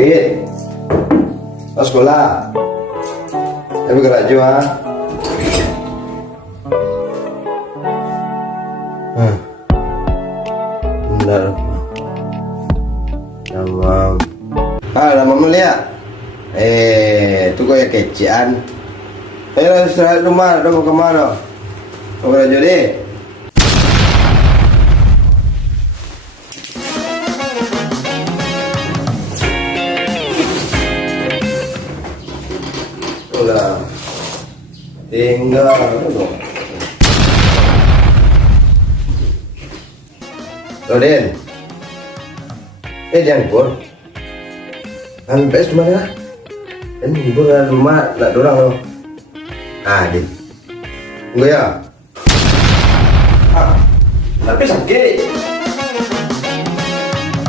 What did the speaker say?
Pit. Oh, sekolah. Tapi gerak juga. Benar. Tamam. Lama melihat. Itu kok ya kecian. Ayo istirahat rumah, udah mau kemana? Mau kerja deh. Udah. Tinggal dong. Roden. Jangan pur. Kan PS mana? Ini pur rumah nak dorang loh. Di. Enggak ya? Tapi sakit.